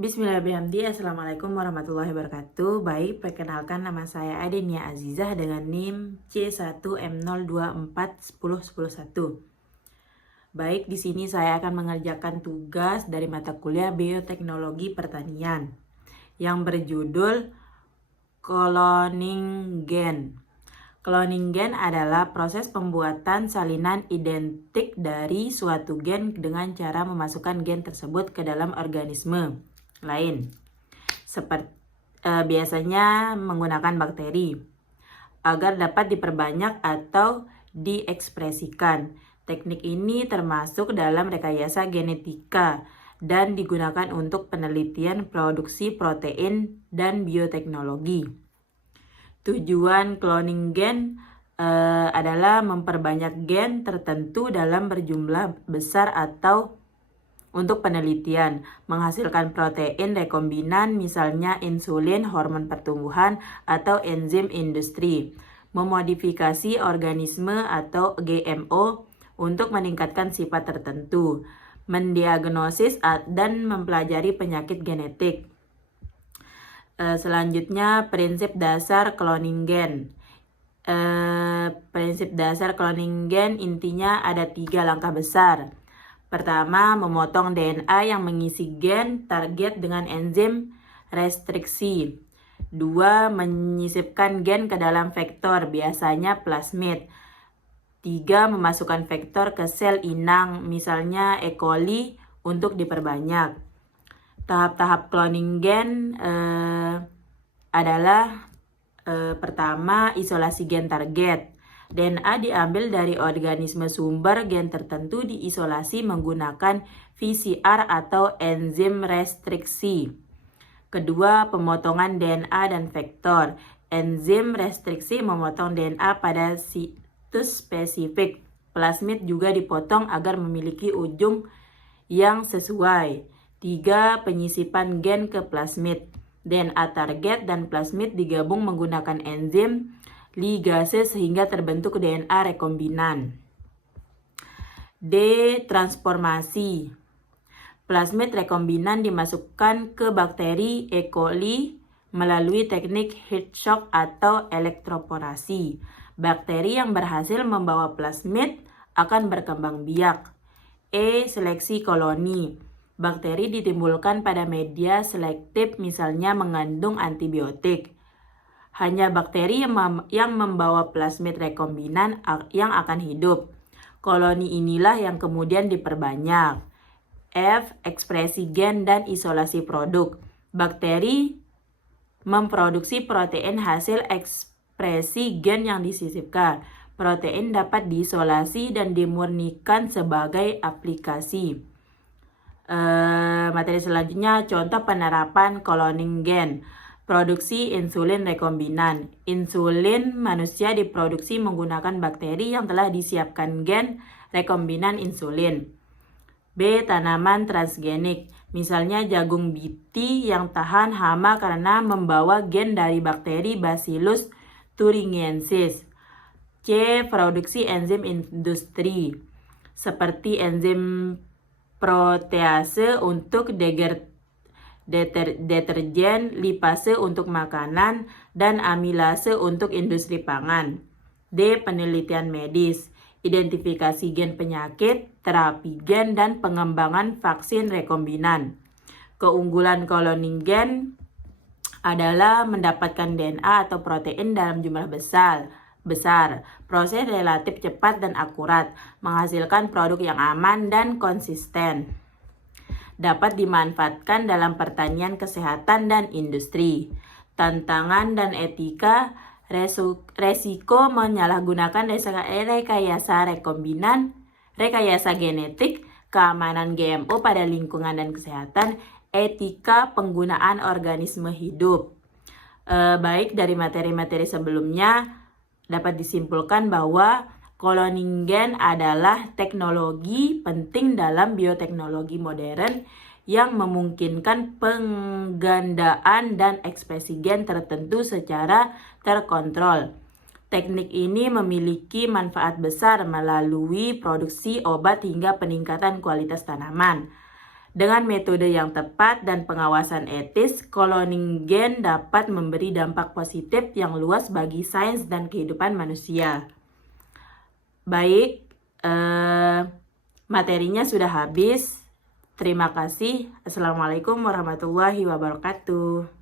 Bismillahirrahmanirrahim. Assalamualaikum warahmatullahi wabarakatuh. Baik, perkenalkan nama saya Adenia Azizah dengan NIM C1M0241011. Baik, di sini saya akan mengerjakan tugas dari mata kuliah Bioteknologi Pertanian yang berjudul Cloning Gen. Cloning gen adalah proses pembuatan salinan identik dari suatu gen dengan cara memasukkan gen tersebut ke dalam organisme lain. Biasanya menggunakan bakteri agar dapat diperbanyak atau diekspresikan. Teknik ini termasuk dalam rekayasa genetika dan digunakan untuk penelitian produksi protein dan bioteknologi. Tujuan cloning gen adalah memperbanyak gen tertentu dalam berjumlah besar atau untuk penelitian, menghasilkan protein rekombinan misalnya insulin, hormon pertumbuhan, atau enzim industri, memodifikasi organisme atau GMO untuk meningkatkan sifat tertentu, mendiagnosis dan mempelajari penyakit genetik. Selanjutnya, prinsip dasar cloning gen. Prinsip dasar cloning gen intinya ada 3 langkah besar. Pertama, memotong DNA yang mengisi gen target dengan enzim restriksi. 2, menyisipkan gen ke dalam vektor, biasanya plasmid. 3, memasukkan vektor ke sel inang, misalnya E. coli, untuk diperbanyak. Tahap-tahap cloning gen adalah pertama, isolasi gen target. DNA diambil dari organisme sumber gen tertentu diisolasi menggunakan VCR atau enzim restriksi. Kedua, pemotongan DNA dan vektor. Enzim restriksi memotong DNA pada situs spesifik. Plasmid juga dipotong agar memiliki ujung yang sesuai. 3, penyisipan gen ke plasmid. DNA target dan plasmid digabung menggunakan enzim ligase sehingga terbentuk DNA rekombinan. D, transformasi. Plasmid rekombinan dimasukkan ke bakteri E. coli melalui teknik heat shock atau elektroporasi. Bakteri yang berhasil membawa plasmid akan berkembang biak. E, seleksi koloni. Bakteri ditimbulkan pada media selektif misalnya mengandung antibiotik. Hanya bakteri yang membawa plasmid rekombinan yang akan hidup. Koloni inilah yang kemudian diperbanyak. F, ekspresi gen dan isolasi produk. Bakteri memproduksi protein hasil ekspresi gen yang disisipkan. Protein dapat diisolasi dan dimurnikan sebagai aplikasi. Materi selanjutnya, contoh penerapan cloning gen. Produksi insulin rekombinan. Insulin manusia diproduksi menggunakan bakteri yang telah disiapkan gen rekombinan insulin. B, tanaman transgenik. Misalnya jagung biti yang tahan hama karena membawa gen dari bakteri Bacillus thuringiensis. C, produksi enzim industri seperti enzim protease untuk deterjen, lipase untuk makanan, dan amilase untuk industri pangan. D, penelitian medis, identifikasi gen penyakit, terapi gen, dan pengembangan vaksin rekombinan. Keunggulan cloning gen adalah mendapatkan DNA atau protein dalam jumlah besar. Proses relatif cepat dan akurat, menghasilkan produk yang aman dan konsisten. Dapat dimanfaatkan dalam pertanian, kesehatan, dan industri. Tantangan dan etika, resiko menyalahgunakan rekayasa rekombinan, rekayasa genetik, keamanan GMO pada lingkungan dan kesehatan, etika penggunaan organisme hidup. Baik, dari materi-materi sebelumnya dapat disimpulkan bahwa cloning gen adalah teknologi penting dalam bioteknologi modern yang memungkinkan penggandaan dan ekspresi gen tertentu secara terkontrol. Teknik ini memiliki manfaat besar melalui produksi obat hingga peningkatan kualitas tanaman. Dengan metode yang tepat dan pengawasan etis, cloning gen dapat memberi dampak positif yang luas bagi sains dan kehidupan manusia. Baik, materinya sudah habis. Terima kasih. Assalamualaikum warahmatullahi wabarakatuh.